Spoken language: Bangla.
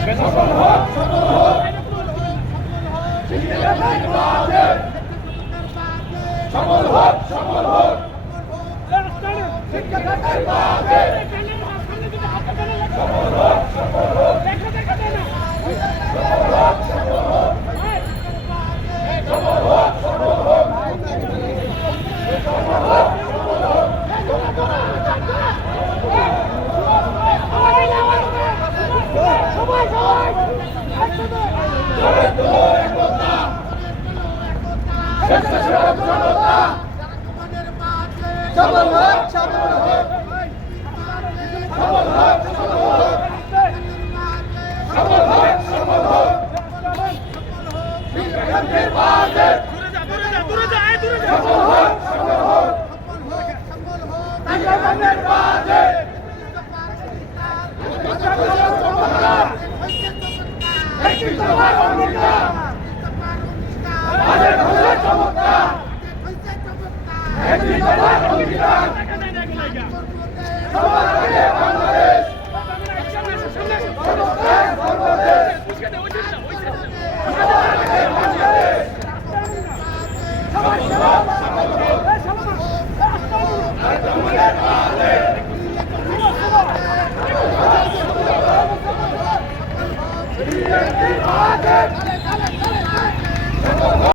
সফল হোক, সফল হোক। সফল হোক, সফল হোক। সফল হোক, সফল হোক। সফল হোক, সফল হোক। সফল হোক, সফল হোক। বিজ্ঞানের বাজে দূরে যা সফল হোক, সফল হোক। বিজ্ঞানের বাজে একটি তোমার অঙ্গীকার বাজেট হলে চমৎকার একটি তোমার অঙ্গীকার সবার আগে বাংলাদেশ সর্বত্র সর্বদেশ সবার আগে বাংলাদেশ সফল হোক, সফল হোক। তোমাদের বাজে বিএনপির বাজে